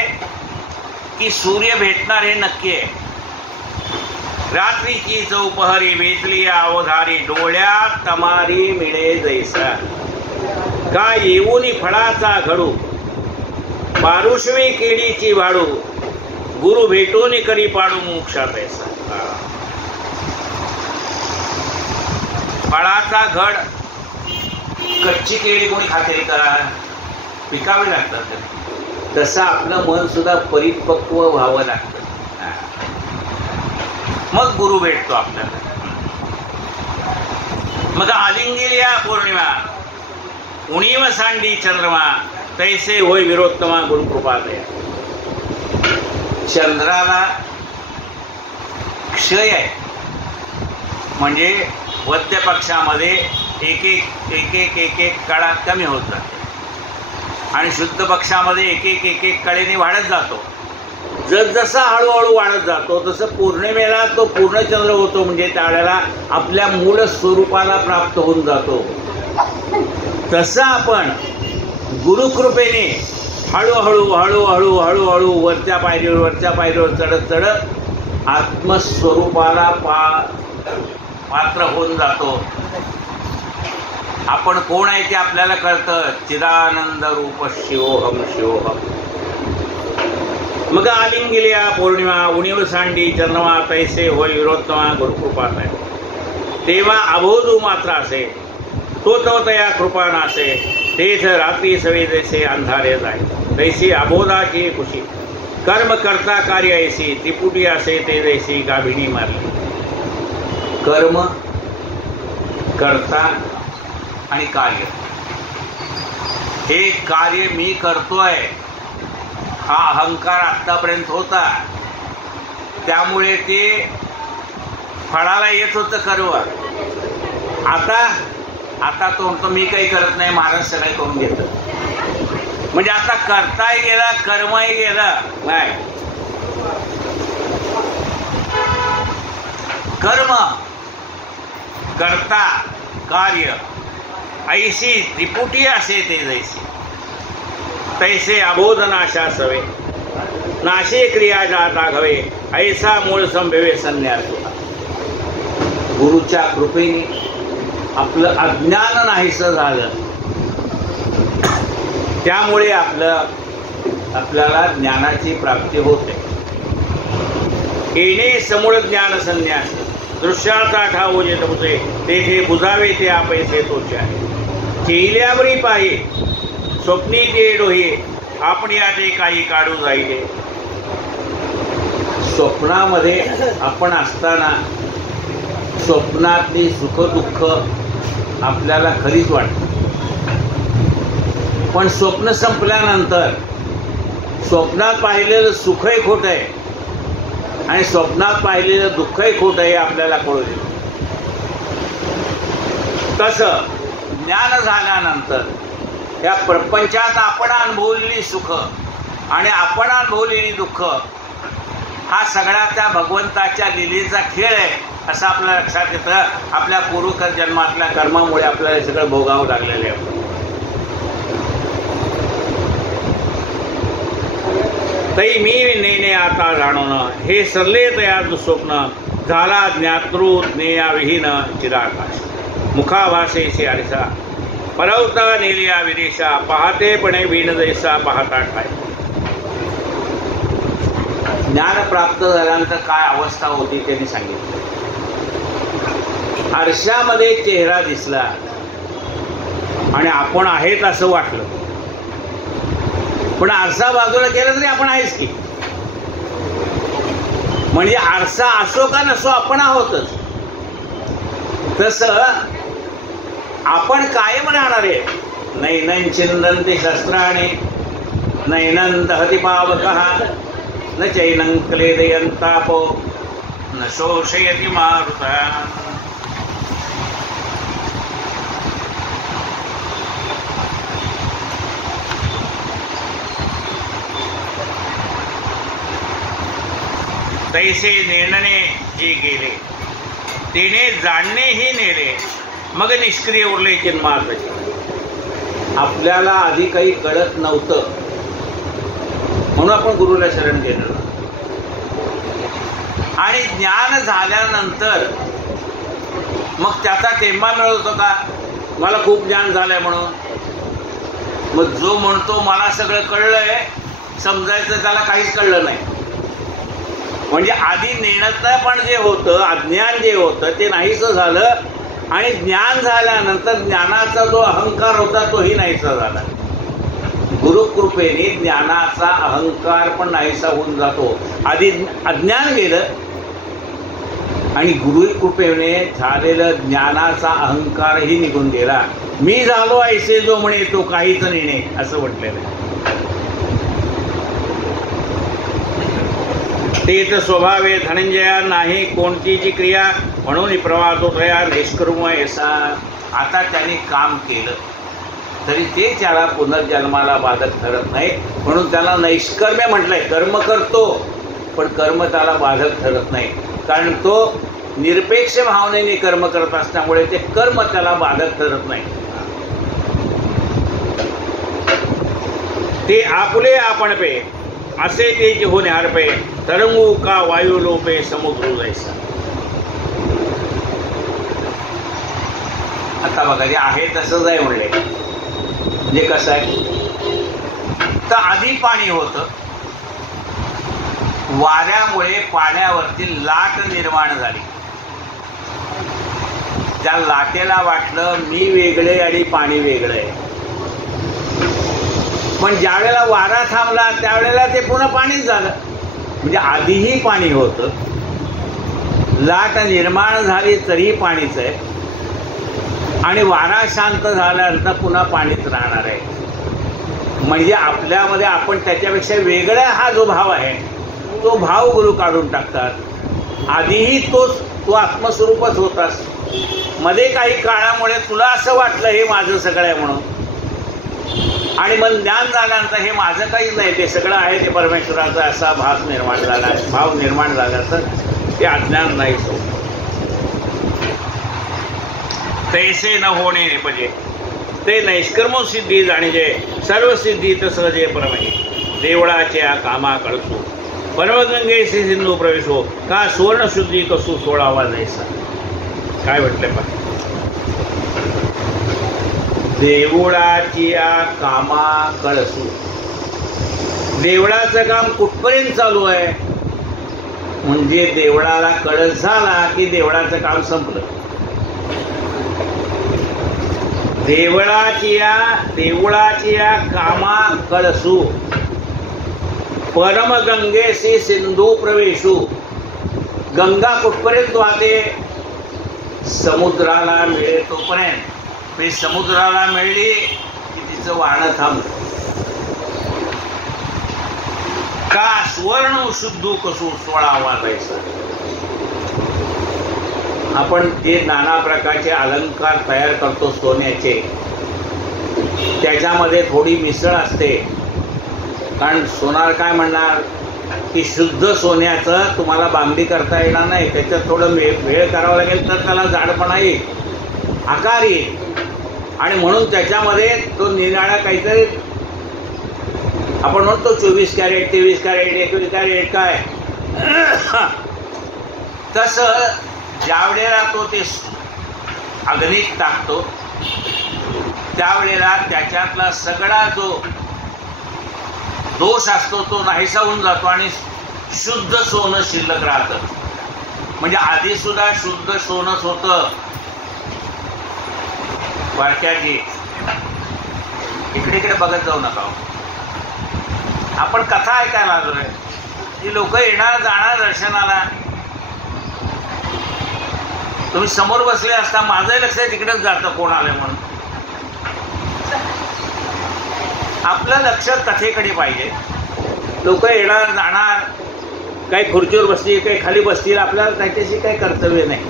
की सूर्य भेटणार हे नक्की आहे. रात्रीची चौपहरी वेचली अवधारी, डोळ्यात तमारी मिळे जैसा. का येऊनी फळाचा घडू, पारुष्वी केळीची वाढू, गुरु भेटून करी पाडू मोक्षात ऐसा. फळाचा घड, कच्ची केळी कोणी खाते का, पिकावे लागतात. तसं आपलं मन सुद्धा परिपक्व व्हावं लागतं, मग गुरु भेटतो आपल्याला. मग आलिंगिल्या पौर्णिमा, उणीव सांडी चंद्रमा, तैसे होय विरोत्तमा गुरुकृपादया. चंद्राला क्षय आहे, म्हणजे वद्य पक्षामध्ये एक एक काळा कमी होत जाते आणि शुद्ध पक्षामध्ये एक काळेने वाढत जातो. जसजसा हळूहळू वाढत जातो तसं पौर्णिमेला तो पूर्णचंद्र होतो, म्हणजे त्यावेळेला आपल्या मूळ स्वरूपाला प्राप्त होऊन जातो. तसं आपण गुरुकृपेने हळूहळू हळूहळू हळूहळू वरच्या पायरीवर चढत आत्मस्वरूपाला पात्र होऊन जातो. आपण कोण आहे ते आपल्याला कळतं. चिदानंद रूप शिवोहम शिवोहम. मग आलिंगिल्या पौर्णिमा, उणीव सांडी चंद्रमा, तैसे होय विरोत्तमा गुरुकृपात आहे. तेव्हा अबोधू मात्र असे, तो तया कृपा नासे, तेथ रात्री सवे जैसे अंधारे जाय, तैसे अबोधाची खुशी. कर्म करता कार्य ऐसी त्रिपुटी असे ते जैसी गाभिणी मारली. कर्म, करता आणि कार्य, हे कार्य मी करतोय हा अहंकार आत्तापर्यंत होता, त्यामुळे ते फळाला येत होतं कर्म. आता तो म्हणतो मी काही करत नाही, महाराज सगळे करून घेत. म्हणजे आता करताही गेला, कर्मही गेला नाही. कर्म, करता, कार्य ऐसी त्रिपुटी असे ते जैसे तैसे अबोध नाशा सवे नाशे क्रिया जाता घवे ऐसा मूळ संभवे संन्यास. गुरुच्या कृपेने आपलं अज्ञान नाहीसं झालं, त्यामुळे आपल्याला ज्ञानाची प्राप्ती होते. येणे समूळ ज्ञान संन्यास दृश्याचा ठाव जे तुमचे तेथे बुजावे ते आपैसे तोचे आहे. चेल्यावरी पाहे स्वप्नी ते डोहे आपण याते काही काढू जाईले. स्वप्नामध्ये आपण असताना स्वप्नातली सुख दुःख आपल्याला खरीच वाटतं, पण स्वप्न संपल्यानंतर स्वप्नात पाहिलेलं सुखही खोटं आहे आणि स्वप्नात पाहिलेलं दुःखही खोटं आहे आपल्याला कळू येतं. तसं ज्ञान झाल्यानंतर या प्रपंचात आपण अनुभवलेली सुख आणि आपण अनुभवलेली दुःख हा सगळा त्या भगवंताच्या लीलेचा खेळ आहे असं आपल्याला लक्षात येतं. आपल्या पूर्व जन्मातल्या कर्मामुळे आपल्याला हे सगळं भोगावं लागलेलं आहे. तै मी नेणे आता जाणून हे सरले तयार स्वप्न झाला ज्ञातृ ज्ञेयाविहीन चिराकाश. मुखाभासेशी आरसा परवता नेलिया विदेशा पाहतेपणे विण जैसा पाहता काय. ज्ञान प्राप्त झाल्यानंतर काय अवस्था होती त्यांनी सांगितलं. आरशामध्ये चेहरा दिसला आणि आपण आहेत असं वाटलं, पण आरसा बाजूला केला तरी आपण आहेच की. म्हणजे आरसा असो का नसो आपण आहोतच. तसं आपण कायम राहणार आहे. नैनं छिंदन्ति शस्त्राणि नैनं दहति पावकः न चैनं क्लेदयन्तापो न शोषयति मारुतः. तैसे नेणणे जे गेले तेने जाणणेही नेले मग निष्क्रिय उरले जन्मार्गाचे. आपल्याला आधी काही कळत नव्हतं म्हणून आपण गुरुला शरण गेलो आणि ज्ञान झाल्यानंतर मग त्याचा टेंबा मिळत होतो का मला खूप ज्ञान झालंय म्हणून. मग जो म्हणतो मला सगळं कळलंय समजायचं त्याला काहीच कळलं नाही. म्हणजे आधी नेणतपण जे होतं अज्ञान जे होतं ते नाहीसं झालं आणि ज्ञान झाल्यानंतर ज्ञानाचा जो अहंकार होता तोही नाहीसा झाला. गुरुकृपेने ज्ञानाचा अहंकार पण नाहीसा होऊन जातो. आधी अज्ञान गेलं आणि गुरुकृपेने झालेलं ज्ञानाचा अहंकारही निघून गेला. मी झालो ऐसे जो म्हणे तो काहीच नेणे असं म्हटलेलं आहे. तेच स्वभावे धनंजया नाही कोणतीची क्रिया म्हणून प्रवादो तया निष्कर्म ऐसा. आता त्याने काम केलं तरी ते त्याला पुनर्जन्माला बाधक ठरत नाही म्हणून त्याला नैष्कर्म्य म्हटलंय. कर्म करतो पण कर्म त्याला बाधक ठरत नाही कारण तो निरपेक्ष भावनेने कर्म करत असल्यामुळे ते कर्म त्याला बाधक ठरत नाही. ते आपुले आपण पे असे ते जेहून हरपे तरंगू का वायू लोपे समुद्र जैसा. आता बघा जे आहे तसंच आहे म्हणले. म्हणजे कसं आहे तर आधी पाणी होतं वाऱ्यामुळे पाण्यावरती लाट निर्माण झाली. त्या लाटेला वाटलं मी वेगळे आणि पाणी वेगळं आहे. पण ज्या वेळेला वारा थांबला त्यावेळेला ते पुन्हा पाणीच झालं. म्हणजे आधीही पाणी होतं, लाट निर्माण झाली तरीही पाणीच आहे, आणि वारा शांत झाल्यानंतर पुन्हा पाणीच राहणार आहे. म्हणजे आपल्यामध्ये आपण त्याच्यापेक्षा वेगळा हा जो भाव आहे तो भाव गुरु काढून टाकतात. आधीही तो आत्मस्वरूपच होतास. मध्ये काही काळामुळे तुला असं वाटलं हे माझं सगळं आहे म्हणून, आणि मग ज्ञान झाल्यानंतर हे माझं काहीच नाही, ते सगळं आहे ते परमेश्वराचा असा भाव निर्माण झाला तर ते अज्ञान नाही. तैसे न होणे निपजे ते नैष्कर्म सिद्धी जाणीजे सर्व सिद्धी तसं जे परमही देवळाच्या कामा कळसू परमगंगे सिंधू प्रवेशो का सुवर्ण शुद्धी कसू सोळावा जैसा. काय म्हटलंय पण देवळाची कामा कळसू. देवळाचं काम कुठपर्यंत चालू आहे, म्हणजे देवळाला कळस झाला की देवळाचं काम संपलं. देवळाची कामा कळसू परमगंगेशी सिंधू प्रवेशू. गंगा कुठपर्यंत वाहते, समुद्राला मिळे तोपर्यंत. ते समुद्राला मिळली की तिचं वाहणं थांबलं. का सुवर्ण शुद्धू कसू सोळावा जायचा. आपण जे नाना प्रकारचे अलंकार तयार करतो सोन्याचे, त्याच्यामध्ये थोडी मिसळ असते. कारण सोनार काय म्हणणार की शुद्ध सोन्याचं तुम्हाला बांगडी करता येणार नाही, त्याच्यात थोडं वेळ करावं लागेल तर त्याला जाडपणा येईल, आकार येईल, आणि म्हणून त्याच्यामध्ये तो निराळा काहीतरी आपण म्हणतो 24 कॅरेट 23 कॅरेट 21 कॅरेट काय. तसं ज्यावेळेला तो ते अग्नीत टाकतो त्यावेळेला त्याच्यातला सगळा जो दोष असतो तो नाहीसा होऊन जातो आणि शुद्ध सोनं शिल्लक राहतं. म्हणजे आधी सुद्धा शुद्ध सोनंच होतं. वारक्याजी इकडे बघत जाऊ नका. आपण कथा ऐकायला आलोय, ती लोक येणार जाणार दर्शनाला. तुम्ही समोर बसले असता माझंही लक्ष तिकडेच जातं कोण आलं म्हणून. आपलं लक्ष कथेकडे पाहिजे. लोक येणार जाणार, काही खुर्चीवर बसतील काही खाली बसतील, आपल्याला त्याच्याशी काही कर्तव्य नाही.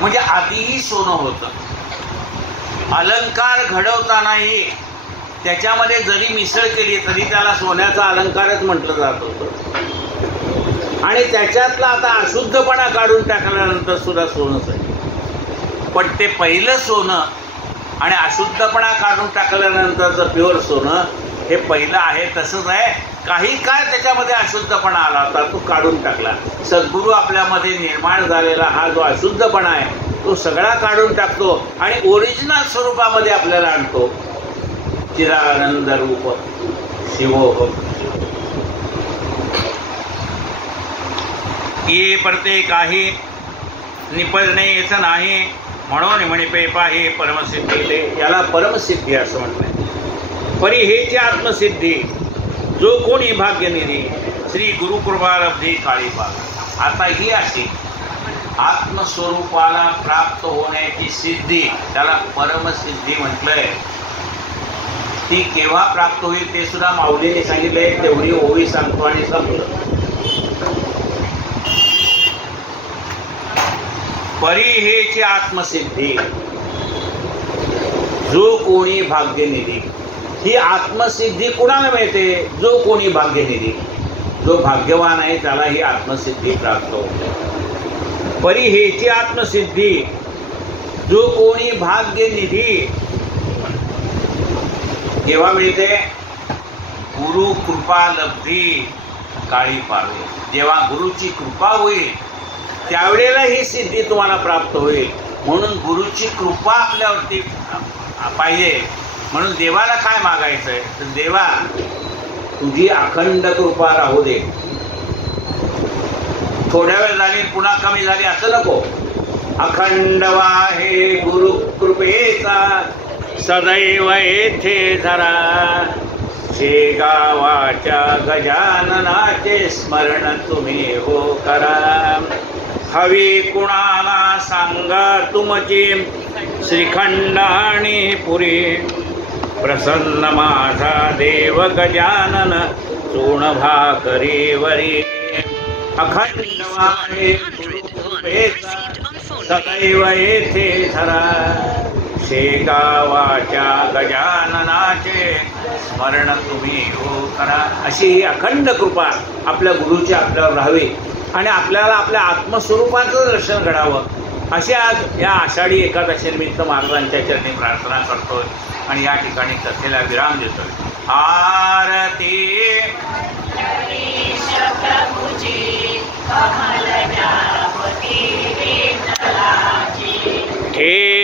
म्हणजे आधीही सोनं होतं. अलंकार घडवतानाही त्याच्यामध्ये जरी मिसळ केली तरी त्याला सोन्याचा अलंकारच म्हटलं जात होतं. आणि त्याच्यातला आता अशुद्धपणा काढून टाकल्यानंतर सुद्धा सोनंच आहे. पण ते पहिलं सोनं आणि अशुद्धपणा काढून टाकल्यानंतरचं प्युअर सोनं हे पहिलं आहे तसंच आहे. काही काळ त्याच्यामध्ये अशुद्धपणा आला होता, तो काढून टाकला. सद्गुरू आपल्यामध्ये निर्माण झालेला हा जो अशुद्धपणा आहे तो सगळा काढून टाकतो आणि ओरिजिनल स्वरूपामध्ये आपल्याला आणतो. चिरानंद रूप शिवोह ये परते काही निपजणेच नाही म्हणून म्हणिपे पाही परमसिद्धी ते. याला परमसिद्धी असं म्हटलंय. परी हेची आत्मसिद्धी जो कोणी भाग्यनिधी श्री गुरुकृपा लब्धी काळीपाल. आता ही अशी आत्मस्वरूपाला प्राप्त होण्याची सिद्धी, त्याला परमसिद्धी म्हटलंय. ती केव्हा प्राप्त होईल ते सुद्धा माऊलीने सांगितलंय. तेवढी ओवी सांगतो आणि संपलं. परी हेची आत्मसिद्धी जो कोणी भाग्यनिधी. ही आत्मसिद्धी कुणाला मिळते, जो कोणी भाग्यनिधी. जो भाग्यवान आहे त्याला ही आत्मसिद्धी प्राप्त होते. परी हेची आत्मसिद्धी जो कोणी भाग्यनिधी केव्हा मिळते, गुरु कृपा लब्धी काळी पावे. जेव्हा गुरुची कृपा होईल त्यावेळेला ही सिद्धी तुम्हाला प्राप्त होईल. म्हणून गुरुची कृपा आपल्यावरती पाहिजे. म्हणून देवाला काय मागायचं आहे तर देवा तुझी अखंड कृपा राहू दे. थोड्या वेळ झाली पुन्हा कमी झाली असं नको. अखंड वाहे गुरु कृपेचा सदैव येथे धरा. शेगावाच्या गजाननाचे स्मरण तुम्ही हो करा. हवी कुणाला सांगा तुमची श्रीखंड आणि पुरी. प्रसन्न माझा देव गजानन चूर्ण भाकरीवरी. अखंड वाहे गुरु कृपेचा सदैव येथे धरा. शेगावाच्या गजाननाचे स्मरण तुम्ही हो करा. अशी ही अखंड कृपा आपल्या गुरुची आपल्यावर राहावी आणि आपल्याला आपल्या आत्मस्वरूपाचं दर्शन घडावं अशी आज या आषाढी एकादशीनिमित्त महाराजांच्या चरणी प्रार्थना करतोय आणि या ठिकाणी कथेला विराम देतोय. आरती हे